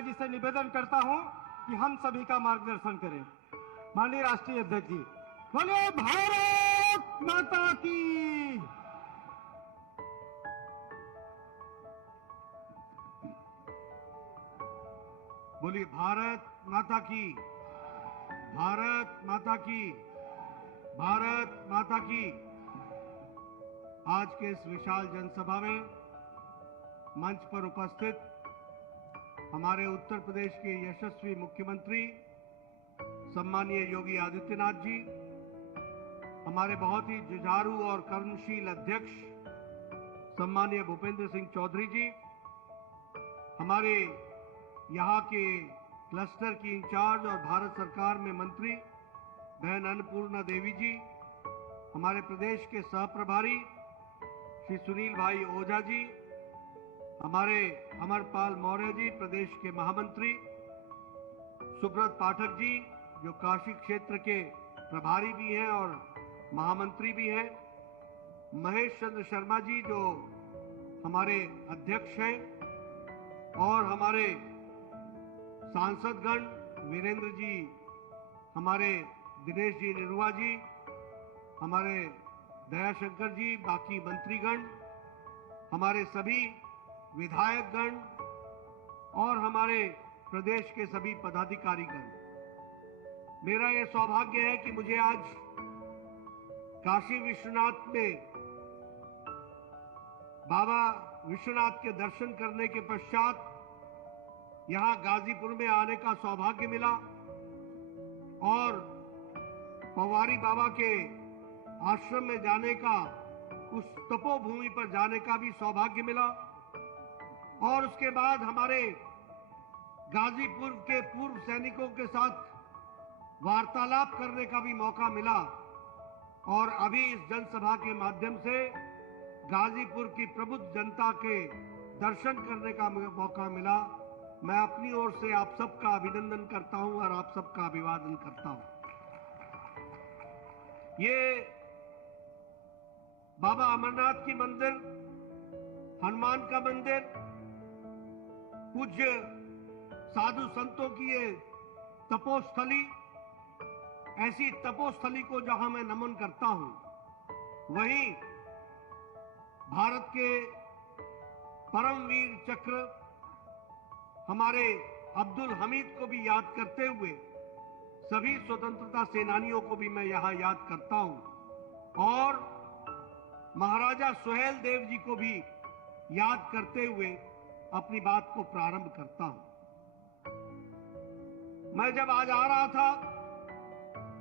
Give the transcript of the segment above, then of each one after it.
जी से निवेदन करता हूं कि हम सभी का मार्गदर्शन करें। माननीय राष्ट्रीय अध्यक्ष जी, बोलिए भारत माता की। बोलिए भारत माता की, भारत माता की, भारत माता की। आज के इस विशाल जनसभा में मंच पर उपस्थित हमारे उत्तर प्रदेश के यशस्वी मुख्यमंत्री सम्मानीय योगी आदित्यनाथ जी, हमारे बहुत ही जुझारू और कर्मशील अध्यक्ष सम्मानीय भूपेंद्र सिंह चौधरी जी, हमारे यहाँ के क्लस्टर की इंचार्ज और भारत सरकार में मंत्री बहन अन्नपूर्णा देवी जी, हमारे प्रदेश के सह प्रभारी श्री सुनील भाई ओझा जी, हमारे अमरपाल मौर्य जी प्रदेश के महामंत्री, सुब्रत पाठक जी जो काशी क्षेत्र के प्रभारी भी हैं और महामंत्री भी हैं, महेश चंद्र शर्मा जी जो हमारे अध्यक्ष हैं, और हमारे सांसदगण वीरेंद्र जी, हमारे दिनेश जी निरुआ जी, हमारे दयाशंकर जी, बाकी मंत्रीगण, हमारे सभी विधायकगण और हमारे प्रदेश के सभी पदाधिकारीगण, मेरा यह सौभाग्य है कि मुझे आज काशी विश्वनाथ में बाबा विश्वनाथ के दर्शन करने के पश्चात यहां गाजीपुर में आने का सौभाग्य मिला और पवारी बाबा के आश्रम में जाने का, उस तपोभूमि पर जाने का भी सौभाग्य मिला, और उसके बाद हमारे गाजीपुर के पूर्व सैनिकों के साथ वार्तालाप करने का भी मौका मिला, और अभी इस जनसभा के माध्यम से गाजीपुर की प्रबुद्ध जनता के दर्शन करने का मौका मिला। मैं अपनी ओर से आप सबका अभिनंदन करता हूं और आप सबका अभिवादन करता हूं। ये बाबा अमरनाथ की मंदिर, हनुमान का मंदिर, पूज्य साधु संतों की ये तपोस्थली, ऐसी तपोस्थली को जहां मैं नमन करता हूं, वहीं भारत के परमवीर चक्र हमारे अब्दुल हमीद को भी याद करते हुए सभी स्वतंत्रता सेनानियों को भी मैं यहां याद करता हूं, और महाराजा सुहेल देव जी को भी याद करते हुए अपनी बात को प्रारंभ करता हूं। मैं जब आज आ रहा था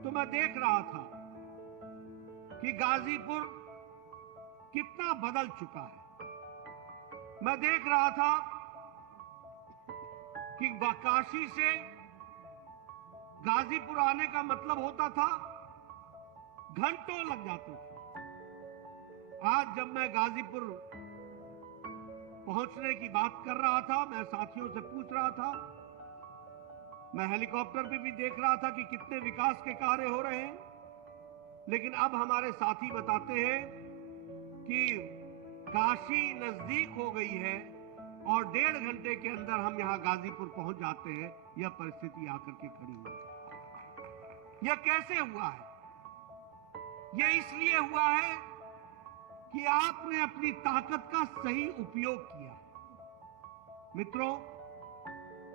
तो मैं देख रहा था कि गाजीपुर कितना बदल चुका है। मैं देख रहा था कि काशी से गाजीपुर आने का मतलब होता था घंटों लग जाते थे। आज जब मैं गाजीपुर पहुंचने की बात कर रहा था, मैं साथियों से पूछ रहा था, मैं हेलीकॉप्टर पे भी देख रहा था कि कितने विकास के कार्य हो रहे हैं, लेकिन अब हमारे साथी बताते हैं कि काशी नजदीक हो गई है और 1.5 घंटे के अंदर हम यहां गाजीपुर पहुंच जाते हैं। यह परिस्थिति आकर के खड़ी हुई। यह कैसे हुआ है? यह इसलिए हुआ है कि आपने अपनी ताकत का सही उपयोग किया। मित्रों,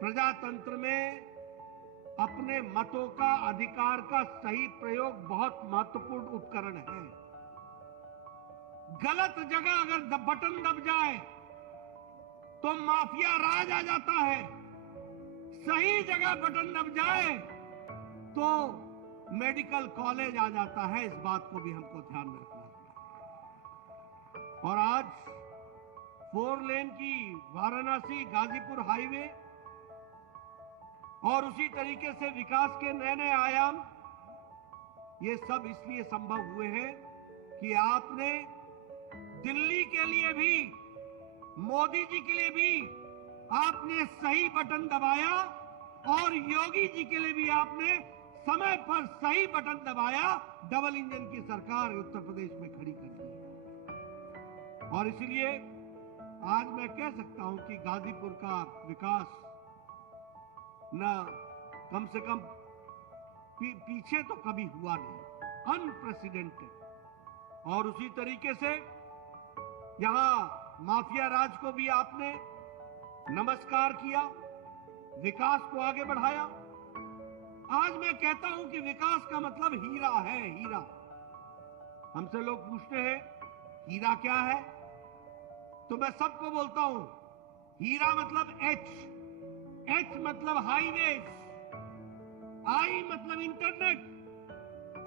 प्रजातंत्र में अपने मतों का, अधिकार का सही प्रयोग बहुत महत्वपूर्ण उपकरण है। गलत जगह अगर बटन दब जाए तो माफिया राज आ जाता है, सही जगह बटन दब जाए तो मेडिकल कॉलेज आ जाता है। इस बात को भी हमको ध्यान में रखना है। और आज 4 लेन की वाराणसी गाजीपुर हाईवे और उसी तरीके से विकास के नए नए आयाम, ये सब इसलिए संभव हुए हैं कि आपने दिल्ली के लिए भी, मोदी जी के लिए भी आपने सही बटन दबाया, और योगी जी के लिए भी आपने समय पर सही बटन दबाया। डबल इंजन की सरकार उत्तर प्रदेश में खड़ी कर दी। और इसलिए आज मैं कह सकता हूं कि गाजीपुर का विकास न कम से कम पीछे तो कभी हुआ नहीं, अनप्रेसिडेंटेड। और उसी तरीके से यहां माफिया राज को भी आपने नमस्कार किया, विकास को आगे बढ़ाया। आज मैं कहता हूं कि विकास का मतलब हीरा है, हीरा। हमसे लोग पूछते हैं हीरा क्या है, तो मैं सबको बोलता हूं हीरा मतलब एच, एच मतलब हाईवेज, आई मतलब इंटरनेट,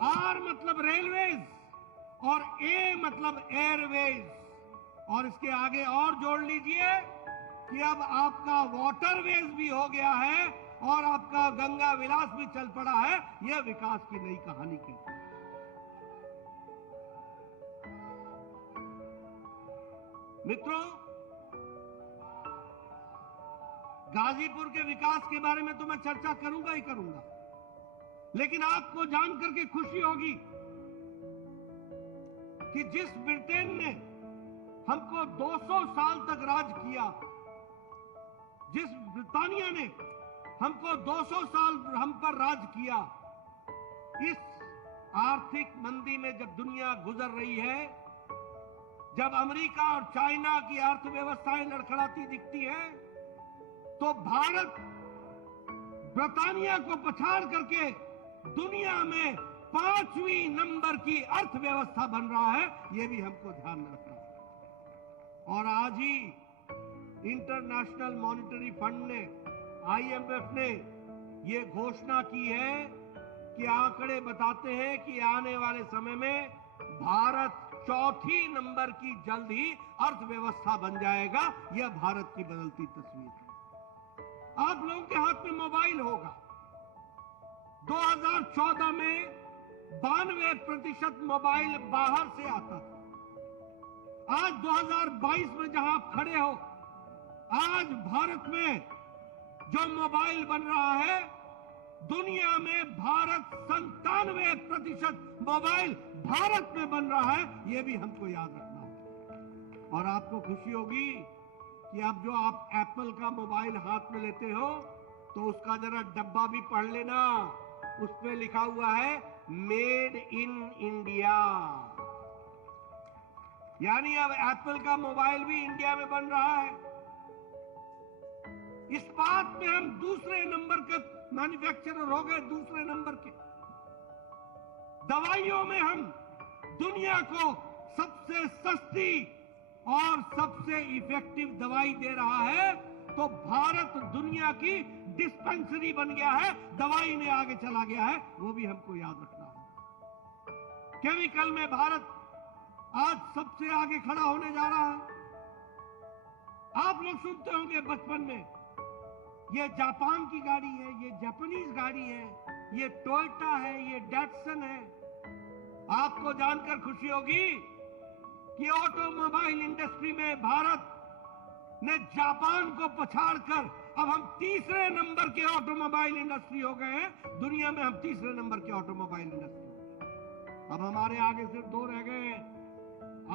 आर मतलब रेलवेज और ए मतलब एयरवेज। और इसके आगे और जोड़ लीजिए कि अब आपका वाटरवेज भी हो गया है और आपका गंगा विलास भी चल पड़ा है। यह विकास की नई कहानी कहती है। मित्रों, गाजीपुर के विकास के बारे में तो मैं चर्चा करूंगा ही करूंगा, लेकिन आपको जानकर के खुशी होगी कि जिस ब्रिटेन ने हमको 200 साल तक राज किया, जिस ब्रिटानिया ने हमको 200 साल हम पर राज किया, इस आर्थिक मंदी में जब दुनिया गुजर रही है, जब अमेरिका और चाइना की अर्थव्यवस्थाएं लड़खड़ाती दिखती है, तो भारत ब्रिटानिया को पछाड़ करके दुनिया में 5वीं नंबर की अर्थव्यवस्था बन रहा है। यह भी हमको ध्यान में रखना है। और आज ही इंटरनेशनल मॉनिटरी फंड ने, IMF ने यह घोषणा की है कि आंकड़े बताते हैं कि आने वाले समय में भारत 4थी नंबर की जल्द ही अर्थव्यवस्था बन जाएगा। यह भारत की बदलती तस्वीर है। आप लोगों के हाथ में मोबाइल होगा। 2014 में 92% मोबाइल बाहर से आता था। आज 2022 में जहां आप खड़े हो, आज भारत में जो मोबाइल बन रहा है, दुनिया में भारत 97% मोबाइल भारत में बन रहा है। यह भी हमको याद रखना होगा। और आपको खुशी होगी कि अब जो आप एप्पल का मोबाइल हाथ में लेते हो, तो उसका जरा डब्बा भी पढ़ लेना। उस पे लिखा हुआ है मेड इन इंडिया, यानी अब एप्पल का मोबाइल भी इंडिया में बन रहा है। इस बात में हम दूसरे नंबर के मैन्युफैक्चरर हो गए, दूसरे नंबर के। दवाइयों में हम दुनिया को सबसे सस्ती और सबसे इफेक्टिव दवाई दे रहा है, तो भारत दुनिया की डिस्पेंसरी बन गया है, दवाई में आगे चला गया है। वो भी हमको याद रखना है। केमिकल में भारत आज सबसे आगे खड़ा होने जा रहा है। आप लोग सुनते होंगे बचपन में, ये जापान की गाड़ी है, ये जापानीज गाड़ी है, ये टोयोटा है, ये डैटसन है। आपको जानकर खुशी होगी कि ऑटोमोबाइल इंडस्ट्री में भारत ने जापान को पछाड़कर अब हम तीसरे नंबर के ऑटोमोबाइल इंडस्ट्री हो गए हैं। दुनिया में हम तीसरे नंबर के ऑटोमोबाइल इंडस्ट्री हो गए। अब हमारे आगे सिर्फ 2 रह गए हैं,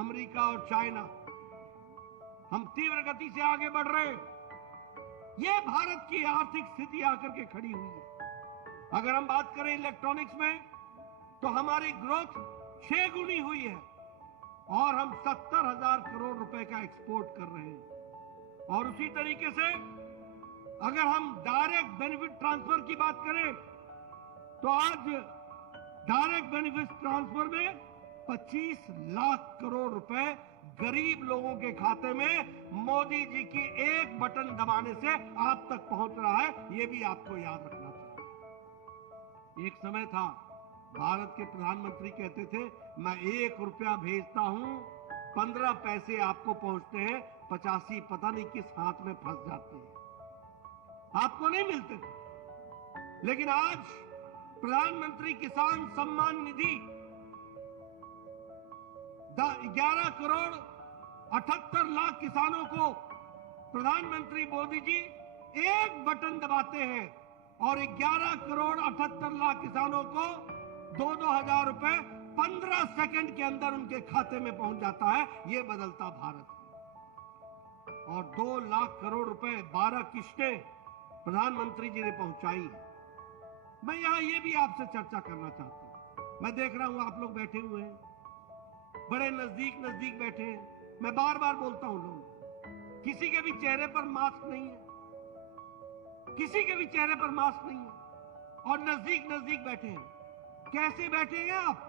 अमेरिका और चाइना। हम तीव्र गति से आगे बढ़ रहे हैं। यह भारत की आर्थिक स्थिति आकर के खड़ी हुई है। अगर हम बात करें इलेक्ट्रॉनिक्स में, तो हमारी ग्रोथ 6 गुनी हुई है और हम 70,000 करोड़ रुपए का एक्सपोर्ट कर रहे हैं। और उसी तरीके से अगर हम डायरेक्ट बेनिफिट ट्रांसफर की बात करें, तो आज डायरेक्ट बेनिफिट ट्रांसफर में 25 लाख करोड़ रुपए गरीब लोगों के खाते में मोदी जी की एक बटन दबाने से आप तक पहुंच रहा है। यह भी आपको याद रखना चाहिए। एक समय था, भारत के प्रधानमंत्री कहते थे, मैं 1 रुपया भेजता हूं, 15 पैसे आपको पहुंचते हैं, 85 पता नहीं किस हाथ में फंस जाते हैं, आपको नहीं मिलते थे। लेकिन आज प्रधानमंत्री किसान सम्मान निधि 11 करोड़ 78 लाख किसानों को प्रधानमंत्री मोदी जी एक बटन दबाते हैं और 11 करोड़ 78 लाख किसानों को 2-2 हजार रुपए 15 सेकंड के अंदर उनके खाते में पहुंच जाता है। यह बदलता भारत है। और 2 लाख करोड़ रुपए 12 किस्तें प्रधानमंत्री जी ने पहुंचाई है। मैं यहां ये भी आपसे चर्चा करना चाहता हूं। मैं देख रहा हूं आप लोग बैठे हुए हैं, बड़े नजदीक नजदीक बैठे हैं। मैं बार बार बोलता हूं, लोग किसी के भी चेहरे पर मास्क नहीं है, किसी के भी चेहरे पर मास्क नहीं है और नजदीक नजदीक बैठे हैं। कैसे बैठे हैं आप?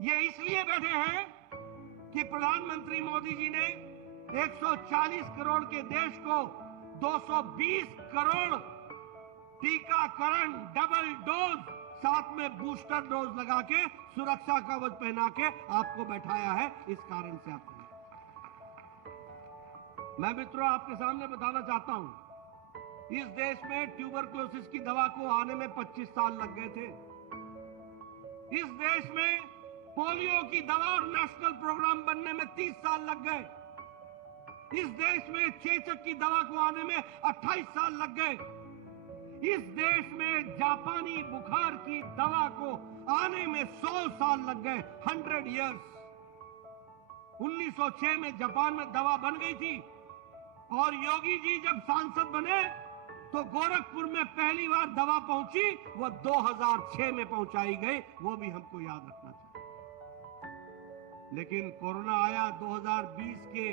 ये इसलिए बैठे हैं कि प्रधानमंत्री मोदी जी ने 140 करोड़ के देश को 220 करोड़ टीकाकरण डबल डोज, साथ में बूस्टर डोज लगा के, सुरक्षा कवच पहना के आपको बैठाया है। इस कारण से आप मैं मित्रों आपके सामने बताना चाहता हूं, इस देश में ट्यूबरक्लोसिस की दवा को आने में 25 साल लग गए थे। इस देश में पोलियो की दवा और नेशनल प्रोग्राम बनने में 30 साल लग गए। इस देश में चेचक की दवा को आने में 28 साल लग गए। इस देश में जापानी बुखार की दवा को आने में 100 साल लग गए, 100 इयर्स। 1906 में जापान में दवा बन गई थी और योगी जी जब सांसद बने तो गोरखपुर में पहली बार दवा पहुंची, वो 2006 में पहुंचाई गई, वो भी हमको याद रखना चाहिए। लेकिन कोरोना आया 2020 के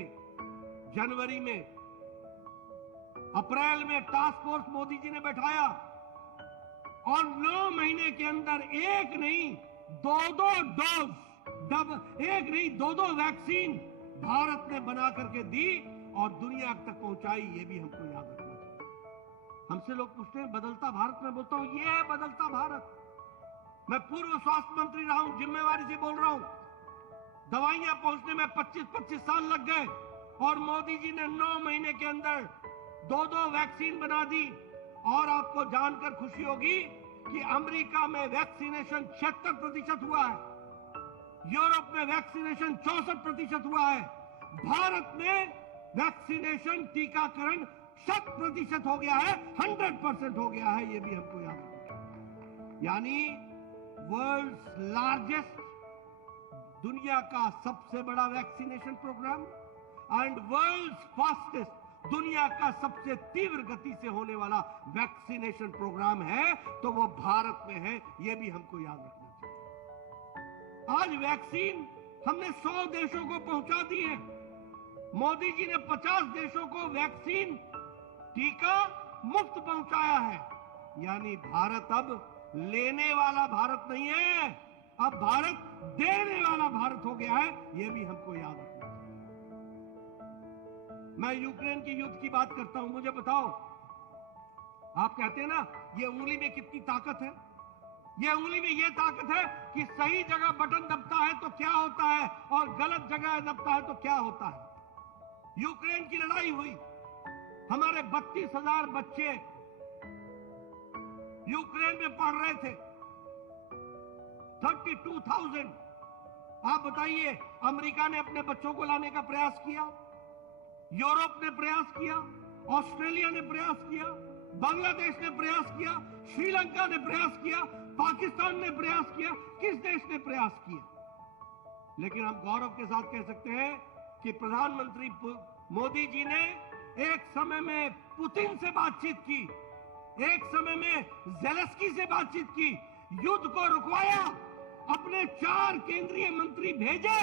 जनवरी में, अप्रैल में टास्क फोर्स मोदी जी ने बैठाया और 9 महीने के अंदर एक नहीं दो डोज, एक नहीं दो वैक्सीन भारत ने बना करके दी और दुनिया तक पहुंचाई। ये भी हमको याद रखना चाहिए। हमसे लोग पूछते हैं बदलता भारत, में बोलता हूं ये है बदलता भारत। मैं पूर्व स्वास्थ्य मंत्री रहा हूं, जिम्मेवारी से बोल रहा हूं। दवाइयां पहुंचने में 25-25 साल लग गए और मोदी जी ने 9 महीने के अंदर 2 वैक्सीन बना दी। और आपको जानकर खुशी होगी कि अमेरिका में वैक्सीनेशन 76% हुआ है, यूरोप में वैक्सीनेशन 64% हुआ है, भारत में वैक्सीनेशन टीकाकरण 100% हो गया है, 100% हो गया है। ये भी हमको याद रखना। यानी वर्ल्ड्स लार्जेस्ट, दुनिया का सबसे बड़ा vaccination programme and world's fastest, दुनिया का सबसे तीव्र गति से होने वाला वैक्सीनेशन प्रोग्राम है तो वो भारत में है। ये भी हमको याद रखना चाहिए। आज वैक्सीन हमने 100 देशों को पहुंचा दी है। मोदी जी ने 50 देशों को वैक्सीन टीका मुफ्त पहुंचाया है। यानी भारत अब लेने वाला भारत नहीं है, अब भारत देने वाला भारत हो गया है। यह भी हमको याद रखना चाहिए। मैं यूक्रेन के युद्ध की बात करता हूं, मुझे बताओ, आप कहते हैं ना ये उंगली में कितनी ताकत है। ये उंगली में ये ताकत है कि सही जगह बटन दबता है तो क्या होता है और गलत जगह दबता है तो क्या होता है। यूक्रेन की लड़ाई हुई, हमारे 32,000 बच्चे यूक्रेन में पढ़ रहे थे, 32,000। आप बताइए, अमेरिका ने अपने बच्चों को लाने का प्रयास किया, यूरोप ने प्रयास किया, ऑस्ट्रेलिया ने प्रयास किया, बांग्लादेश ने प्रयास किया, श्रीलंका ने प्रयास किया, पाकिस्तान ने प्रयास किया, किस देश ने प्रयास किया। लेकिन हम गौरव के साथ कह सकते हैं कि प्रधानमंत्री मोदी जी ने एक समय में पुतिन से बातचीत की, एक समय में ज़ेलेंस्की से बातचीत की, युद्ध को रुकवाया, अपने 4 केंद्रीय मंत्री भेजे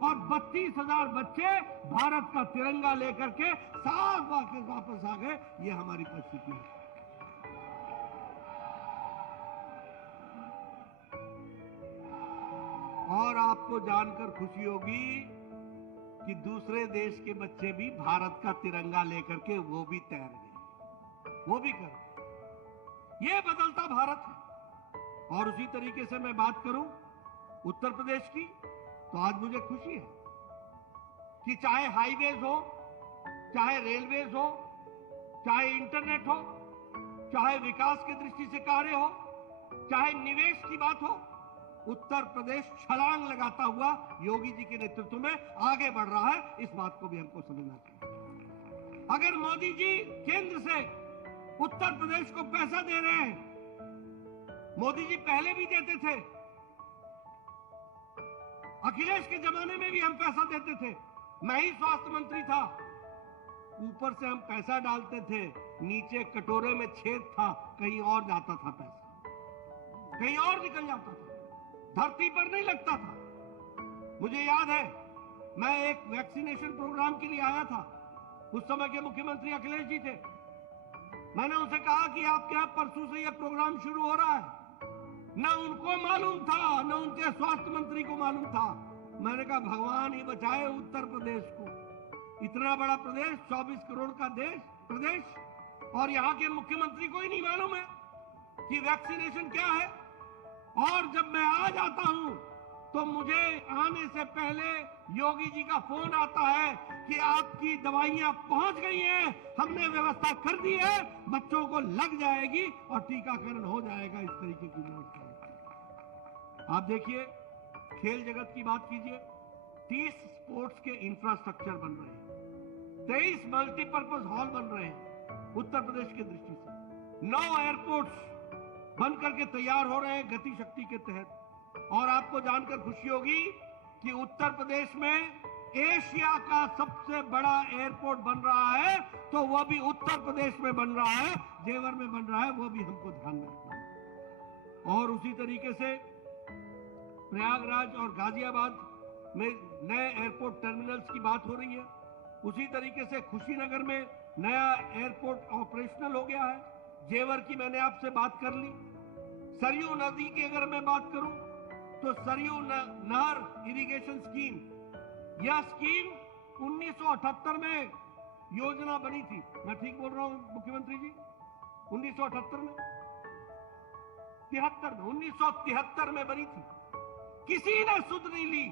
और 32,000 बच्चे भारत का तिरंगा लेकर के साफ वापस आ गए। ये हमारी परिस्थिति है। और आपको जानकर खुशी होगी कि दूसरे देश के बच्चे भी भारत का तिरंगा लेकर के वो भी तैर गए, वो भी कर गए। ये बदलता भारत है। और उसी तरीके से मैं बात करूं उत्तर प्रदेश की, तो आज मुझे खुशी है कि चाहे हाईवेज हो, चाहे रेलवेज हो, चाहे इंटरनेट हो, चाहे विकास की दृष्टि से कार्य हो, चाहे निवेश की बात हो, उत्तर प्रदेश छलांग लगाता हुआ योगी जी के नेतृत्व में आगे बढ़ रहा है। इस बात को भी हमको समझना चाहिए। अगर मोदी जी केंद्र से उत्तर प्रदेश को पैसा दे रहे हैं, मोदी जी पहले भी देते थे, अखिलेश के जमाने में भी हम पैसा देते थे, मैं ही स्वास्थ्य मंत्री था, ऊपर से हम पैसा डालते थे नीचे कटोरे में छेद था, कहीं और जाता था पैसा, कहीं और निकल जाता था, धरती पर नहीं लगता था। मुझे याद है, मैं एक वैक्सीनेशन प्रोग्राम के लिए आया था, उस समय के मुख्यमंत्री अखिलेश जी थे। मैंने उनसे कहा कि आपके यहाँ परसों से यह प्रोग्राम शुरू हो रहा है। न उनको मालूम था, न उनके स्वास्थ्य मंत्री को मालूम था। मैंने कहा भगवान ही बचाए उत्तर प्रदेश को, इतना बड़ा प्रदेश, 24 करोड़ का प्रदेश, और यहाँ के मुख्यमंत्री को ही नहीं मालूम है कि वैक्सीनेशन क्या है। और जब मैं आ जाता हूं तो मुझे आने से पहले योगी जी का फोन आता है कि आपकी दवाइयां पहुंच गई हैं, हमने व्यवस्था कर दी है, बच्चों को लग जाएगी और टीकाकरण हो जाएगा। इस तरीके की व्यवस्था। आप देखिए, खेल जगत की बात कीजिए, 30 स्पोर्ट्स के इंफ्रास्ट्रक्चर बन रहे हैं, 23 मल्टीपर्पज हॉल बन रहे हैं उत्तर प्रदेश की दृष्टि से, 9 एयरपोर्ट्स बन करके तैयार हो रहे हैं गति शक्ति के तहत। और आपको जानकर खुशी होगी कि उत्तर प्रदेश में एशिया का सबसे बड़ा एयरपोर्ट बन रहा है, तो वह भी उत्तर प्रदेश में बन रहा है, जेवर में बन रहा है, वो भी हमको ध्यान में रखना है। और उसी तरीके से प्रयागराज और गाजियाबाद में नए एयरपोर्ट टर्मिनल्स की बात हो रही है। उसी तरीके से कुशीनगर में नया एयरपोर्ट ऑपरेशनल हो गया है। जेवर की मैंने आपसे बात कर ली। सरयू नदी की अगर मैं बात करूं तो सरयू नहर इरिगेशन स्कीम, यह स्कीम 1978 में योजना बनी थी। मैं ठीक बोल रहा हूं मुख्यमंत्री जी? 1978 में, 1973 में बनी थी। किसी ने सुध नहीं ली।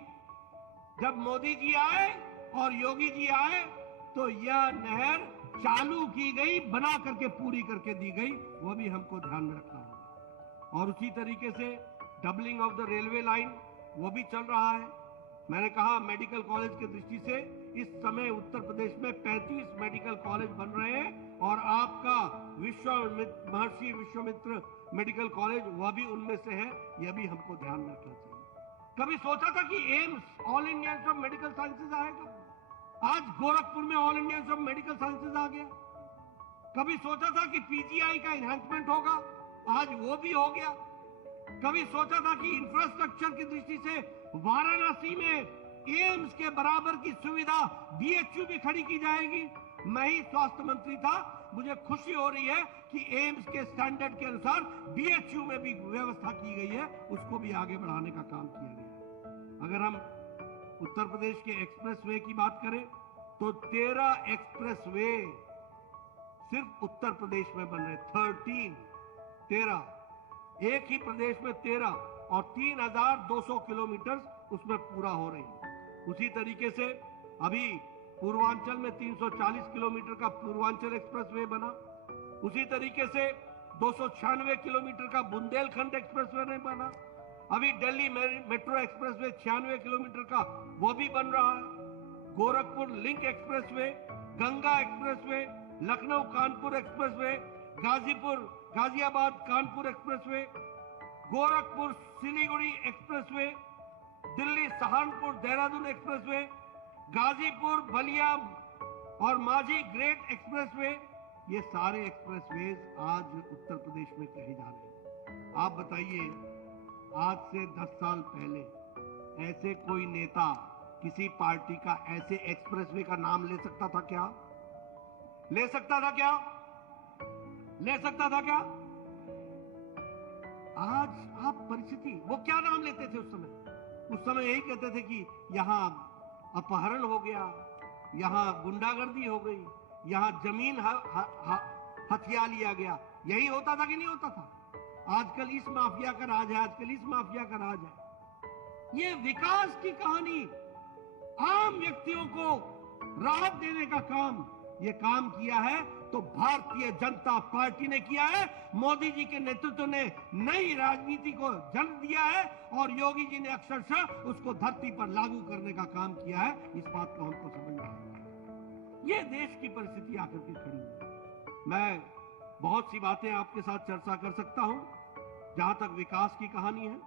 जब मोदी जी आए और योगी जी आए तो यह नहर चालू की गई, बना करके पूरी करके दी गई, वो भी हमको ध्यान में रखना होगा। और उसी तरीके से doubling of the railway line, वो भी चल रहा है। मैंने कहा मेडिकल कॉलेज की दृष्टि से इस समय उत्तर प्रदेश में 35 मेडिकल कॉलेज बन रहे हैं, और आपका महर्षि विश्वामित्र मेडिकल कॉलेज वह भी उनमें से है। यह भी हमको ध्यान में रखना चाहिए। कभी सोचा था कि AIIMS, All India Institute of Medical Sciences आएगा? आज गोरखपुर में All India Institute of Medical Sciences आ गया। कभी सोचा था कि पीजीआई का एनहांसमेंट होगा? आज वो भी हो गया। कभी सोचा था कि इंफ्रास्ट्रक्चर की दृष्टि से वाराणसी में एम्स के बराबर की सुविधा बीएचयू भी खड़ी की जाएगी? मैं ही स्वास्थ्य मंत्री था, मुझे खुशी हो रही है कि एम्स के स्टैंडर्ड के अनुसार बीएचयू में भी व्यवस्था की गई है, उसको भी आगे बढ़ाने का काम किया गया है। अगर हम उत्तर प्रदेश के एक्सप्रेसवे की बात करें तो 13 एक्सप्रेसवे सिर्फ उत्तर प्रदेश में बन रहे, 13 एक ही प्रदेश में 13, और 3200 किलोमीटर उसमें पूरा हो रही है। उसी तरीके से अभी पूर्वांचल में 340 किलोमीटर का पूर्वांचल एक्सप्रेसवे बना। उसी तरीके से 296 किलोमीटर का बुंदेलखंड एक्सप्रेसवे बना। अभी दिल्ली मेट्रो एक्सप्रेसवे 96 किलोमीटर का वो भी बन रहा है। Gorakhpur link expressway, Ganga expressway, Lucknow Kanpur expressway, Ghaziabad Kanpur expressway, Gorakhpur Siliguri expressway, Delhi Saharanpur Dehradun expressway, Ghazipur Ballia और माझी ग्रेट एक्सप्रेसवे, ये सारे एक्सप्रेसवेज आज उत्तर प्रदेश में कहे जा रहे हैं। आप बताइए, आज से 10 साल पहले ऐसे कोई नेता किसी पार्टी का ऐसे एक्सप्रेसवे का नाम ले सकता था क्या? ले सकता था क्या? ले सकता था क्या? आज आप परिस्थिति, वो क्या नाम लेते थे उस समय? उस समय यही कहते थे कि यहां अपहरण हो गया, यहां गुंडागर्दी हो गई, यहां जमीन हथिया लिया गया। यही होता था कि नहीं होता था? आजकल इस माफिया का राज है, आजकल इस माफिया का राज है। ये विकास की कहानी, आम व्यक्तियों को राहत देने का काम, ये काम किया है तो भारतीय जनता पार्टी ने किया है। मोदी जी के नेतृत्व ने नई राजनीति को जन्म दिया है और योगी जी ने अक्षरशः उसको धरती पर लागू करने का काम किया है। इस बात को हमको समझना है। ये देश की परिस्थिति आकर के खड़ी है। मैं बहुत सी बातें आपके साथ चर्चा कर सकता हूं जहां तक विकास की कहानी है,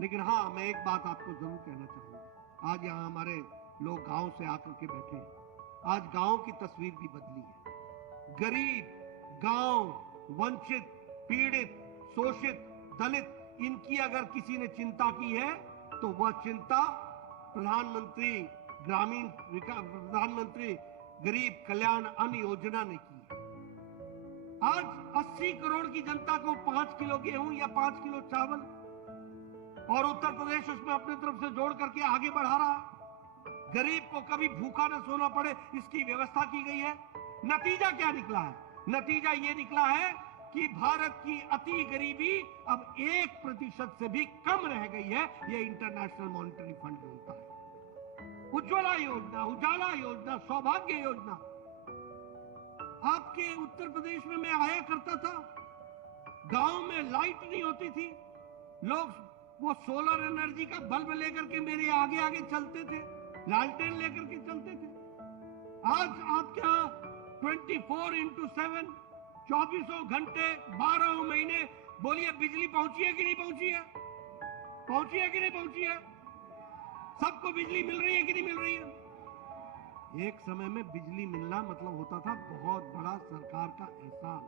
लेकिन हाँ, मैं एक बात आपको जरूर कहना चाहूंगा। आज यहां हमारे लोग गांव से आकर के बैठे हैं। आज गांव की तस्वीर भी बदली है। गरीब गांव, वंचित, पीड़ित, शोषित, दलित, इनकी अगर किसी ने चिंता की है तो वह चिंता प्रधानमंत्री गरीब कल्याण अन्न योजना ने की है। आज 80 करोड़ की जनता को 5 किलो गेहूं या 5 किलो चावल, और उत्तर प्रदेश उसमें अपनी तरफ से जोड़ करके आगे बढ़ा रहा है। गरीब को कभी भूखा न सोना पड़े, इसकी व्यवस्था की गई है। नतीजा क्या निकला है? नतीजा ये निकला है कि भारत की अति गरीबी अब 1% से भी कम रह गई है। यह इंटरनेशनल मॉनिटरी फंड बोलता है। उज्ज्वला योजना, उजाला योजना, सौभाग्य योजना, आपके उत्तर प्रदेश में मैं आया करता था, गांव में लाइट नहीं होती थी, लोग वो सोलर एनर्जी का बल्ब लेकर के मेरे आगे आगे चलते थे, लालटेन लेकर के चलते थे। आज आप क्या 24x7 24 घंटे 12 महीने, बोलिए बिजली पहुंची है कि नहीं पहुंची है? पहुंची है कि नहीं पहुंची है? सबको बिजली मिल रही है कि नहीं मिल रही है? एक समय में बिजली मिलना मतलब होता था बहुत बड़ा सरकार का एहसान।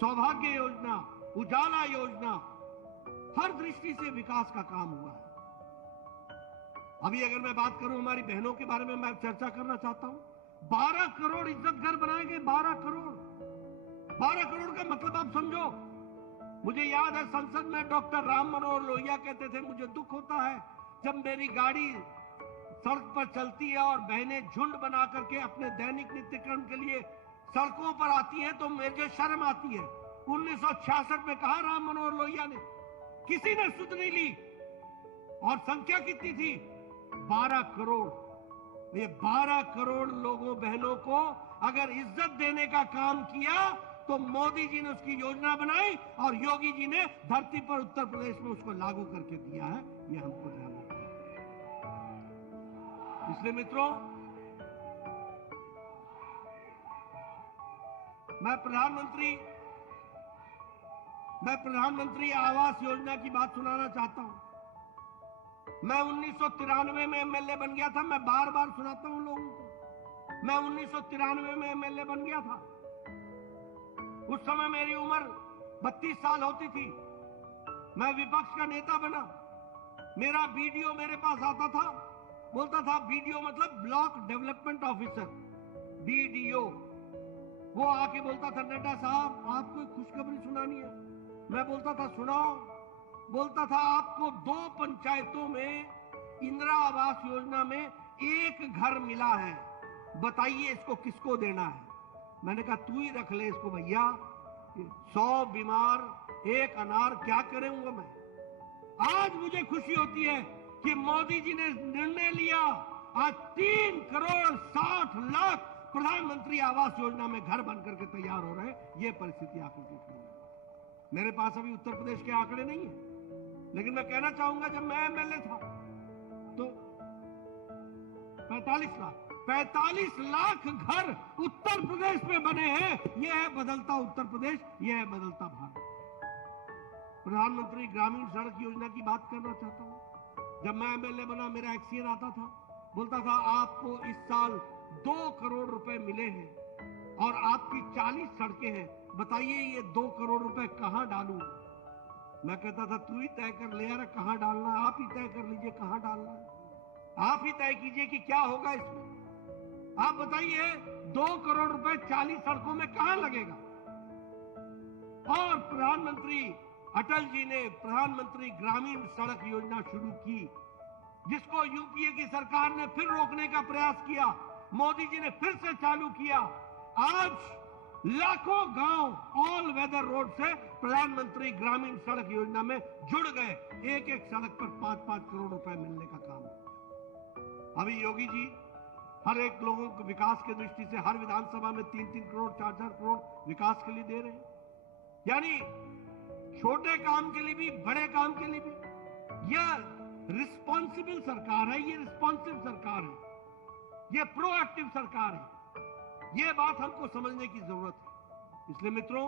सौभाग्य योजना, उजाला योजना, हर दृष्टि से विकास का काम हुआ है। अभी अगर मैं बात करूं हमारी बहनों के बारे में, मैं चर्चा करना चाहता हूं। 12 करोड़ इज्जत घर बनाए गए। 12 करोड़, 12 करोड़ का मतलब आप समझो। मुझे याद है संसद में डॉक्टर राम मनोहर लोहिया कहते थे, मुझे दुख होता है जब मेरी गाड़ी सड़क पर चलती है और बहनें झुंड बना करके अपने दैनिक नित्यक्रम के लिए सड़कों पर आती हैं तो मुझे शर्म आती है। 1966 में कहा राम मनोहर लोहिया ने, किसी ने सुध नहीं ली। और संख्या कितनी थी? 12 करोड़। ये 12 करोड़ लोगों, बहनों को अगर इज्जत देने का काम किया तो मोदी जी ने उसकी योजना बनाई और योगी जी ने धरती पर उत्तर प्रदेश में उसको लागू करके दिया है। ये हमको ध्यान रखना है। इसलिए मित्रों, मैं प्रधानमंत्री आवास योजना की बात सुनाना चाहता हूं। मैं 1993 में एमएलए बन गया था। मैं बार बार सुनाता हूं लोगों को। मैं 1993 में एमएलए बन गया था। उस समय मेरी उम्र 32 साल होती थी। मैं विपक्ष का नेता बना। मेरा बीडीओ मेरे पास आता था, बोलता था, बीडीओ मतलब ब्लॉक डेवलपमेंट ऑफिसर, बीडीओ। वो आके बोलता था, नड्डा साहब आपको खुशखबरी सुनानी है। मैं बोलता था, सुनाओ। बोलता था, आपको 2 पंचायतों में इंदिरा आवास योजना में एक घर मिला है, बताइए इसको किसको देना है। मैंने कहा, तू ही रख ले इसको भैया, 100 बीमार 1 अनार, क्या करूंगा मैं। आज मुझे खुशी होती है कि मोदी जी ने निर्णय लिया। आज 3 करोड़ 60 लाख प्रधानमंत्री आवास योजना में घर बनकर के तैयार हो रहे हैं। ये परिस्थिति आकर के मेरे पास अभी उत्तर प्रदेश के आंकड़े नहीं है, लेकिन मैं कहना चाहूंगा, जब मैं एमएलए था तो 45 लाख घर उत्तर प्रदेश में बने हैं। यह है बदलता उत्तर प्रदेश, यह है बदलता भारत। प्रधानमंत्री ग्रामीण सड़क योजना की बात करना चाहता हूं। जब मैं एमएलए बना, मेरा एक्सीएन आता था, बोलता था, आपको इस साल 2 करोड़ रुपए मिले हैं और आपकी 40 सड़कें हैं, बताइए ये 2 करोड़ रुपए कहां डालूं। मैं कहता था, तू ही तय कर ले यार, कहां डालना, आप ही तय कर लीजिए कहां डालना है। आप ही तय कीजिए कि क्या होगा इसमें। आप बताइए 2 करोड़ रुपए 40 सड़कों में कहां लगेगा। और प्रधानमंत्री अटल जी ने प्रधानमंत्री ग्रामीण सड़क योजना शुरू की, जिसको यूपीए की सरकार ने फिर रोकने का प्रयास किया। मोदी जी ने फिर से चालू किया। आज लाखों गांव ऑल वेदर रोड से प्रधानमंत्री ग्रामीण सड़क योजना में जुड़ गए। एक एक सड़क पर 5-5 करोड़ रुपए मिलने का काम। अभी योगी जी हर एक लोगों को विकास की दृष्टि से हर विधानसभा में 3-3 करोड़ 4-4 करोड़ विकास के लिए दे रहे हैं। यानी छोटे काम के लिए भी, बड़े काम के लिए भी। यह रिस्पॉन्सिबल सरकार है, ये रिस्पॉन्सिव सरकार है, ये प्रोएक्टिव सरकार है। ये बात हमको समझने की जरूरत है। इसलिए मित्रों,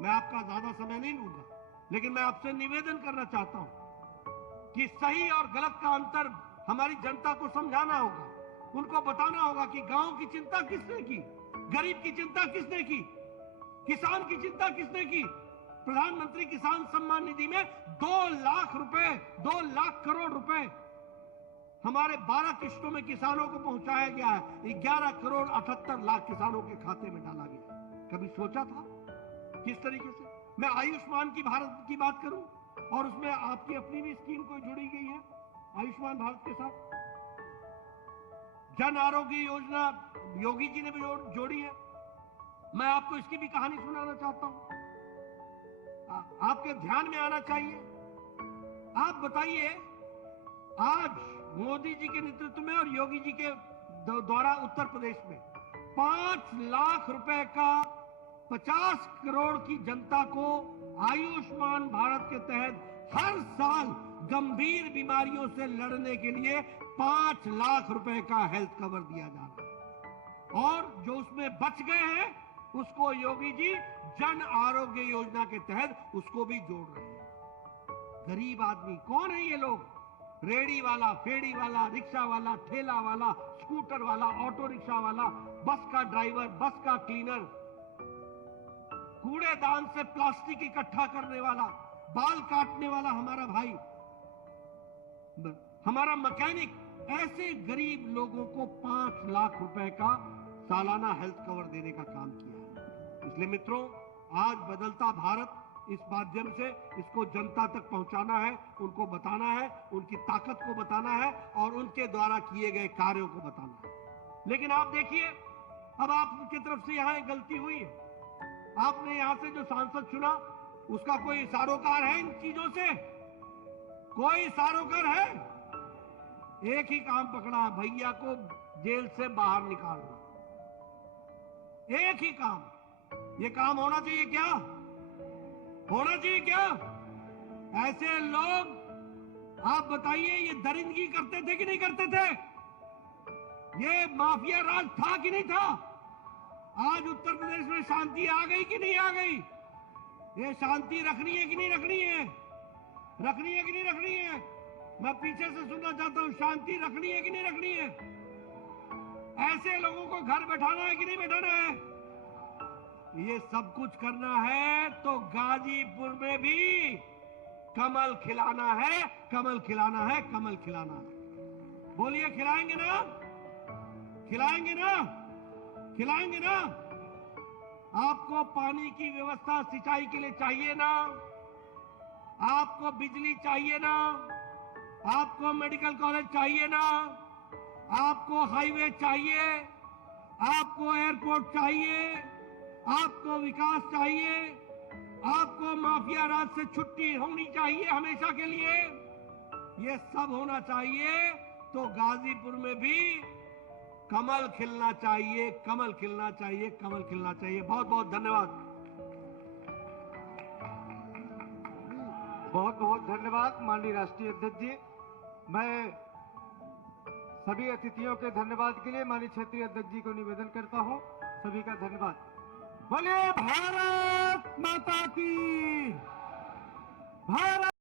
मैं आपका ज्यादा समय नहीं लूंगा, लेकिन मैं आपसे निवेदन करना चाहता हूं कि सही और गलत का अंतर हमारी जनता को समझाना होगा। उनको बताना होगा कि गांव की चिंता किसने की, गरीब की चिंता किसने की। किसान की चिंता किसने की? प्रधानमंत्री किसान सम्मान निधि में 2 लाख रुपए, 2 लाख करोड़ रुपए हमारे 12 किश्तों में किसानों को पहुंचाया गया है। 11 करोड़ 78 लाख किसानों के खाते में डाला गया। कभी सोचा था किस तरीके से? मैं आयुष्मान की भारत की बात करूं और उसमें आपकी अपनी भी स्कीम कोई जुड़ी गई है आयुष्मान भारत के साथ। जन आरोग्य योजना योगी जी ने भी जोड़ी है। मैं आपको इसकी भी कहानी सुनाना चाहता हूं, आपके ध्यान में आना चाहिए। आप बताइए, आज मोदी जी के नेतृत्व में और योगी जी के द्वारा उत्तर प्रदेश में 5 लाख रुपए का 50 करोड़ की जनता को आयुष्मान भारत के तहत हर साल गंभीर बीमारियों से लड़ने के लिए 5 लाख रुपए का हेल्थ कवर दिया जा रहा है। और जो उसमें बच गए हैं उसको योगी जी जन आरोग्य योजना के तहत उसको भी जोड़ रहे हैं। गरीब आदमी कौन है ये लोग? रेडी वाला, फेड़ी वाला, रिक्शा वाला, ठेला वाला, स्कूटर वाला, ऑटो रिक्शा वाला, बस का ड्राइवर, बस का क्लीनर, कूड़ेदान से प्लास्टिक इकट्ठा करने वाला, बाल काटने वाला हमारा भाई, हमारा मैकेनिक, ऐसे गरीब लोगों को 5 लाख रुपए का सालाना हेल्थ कवर देने का काम किया है। इसलिए मित्रों, आज बदलता भारत इस माध्यम से इसको जनता तक पहुंचाना है, उनको बताना है, उनकी ताकत को बताना है और उनके द्वारा किए गए कार्यों को बताना है। लेकिन आप देखिए, अब आपकी तरफ से यहां एक गलती हुई है। आपने यहां से जो सांसद चुना उसका कोई सारोकार है इन चीजों से? कोई सारोकार है? एक ही काम पकड़ा है, भैया को जेल से बाहर निकालना। एक ही काम। ये काम होना चाहिए क्या? होना चाहिए क्या? ऐसे लोग, आप बताइए, ये दरिंदगी करते थे कि नहीं करते थे? ये माफिया राज था कि नहीं था? आज उत्तर प्रदेश में शांति आ गई कि नहीं आ गई? ये शांति रखनी है कि नहीं रखनी है? रखनी है कि नहीं रखनी है? मैं पीछे से सुनना चाहता हूं, शांति रखनी है कि नहीं रखनी है? ऐसे लोगों को घर बैठाना है कि नहीं बैठाना है? ये सब कुछ करना है तो गाजीपुर में भी कमल खिलाना है, कमल खिलाना है, कमल खिलाना है। बोलिए, खिलाएंगे ना? खिलाएंगे ना? खिलाएंगे ना? आपको पानी की व्यवस्था सिंचाई के लिए चाहिए ना? आपको बिजली चाहिए ना? आपको मेडिकल कॉलेज चाहिए ना? आपको हाईवे चाहिए? आपको एयरपोर्ट चाहिए? आपको विकास चाहिए? आपको माफिया राज से छुट्टी होनी चाहिए हमेशा के लिए? ये सब होना चाहिए तो गाजीपुर में भी कमल खिलना चाहिए, कमल खिलना चाहिए, कमल खिलना चाहिए। बहुत बहुत धन्यवाद। बहुत बहुत धन्यवाद माननीय राष्ट्रीय अध्यक्ष जी। मैं सभी अतिथियों के धन्यवाद के लिए माननीय क्षेत्रीय अध्यक्ष जी को निवेदन करता हूं। सभी का धन्यवाद। बोलिए भारत माता की। भारत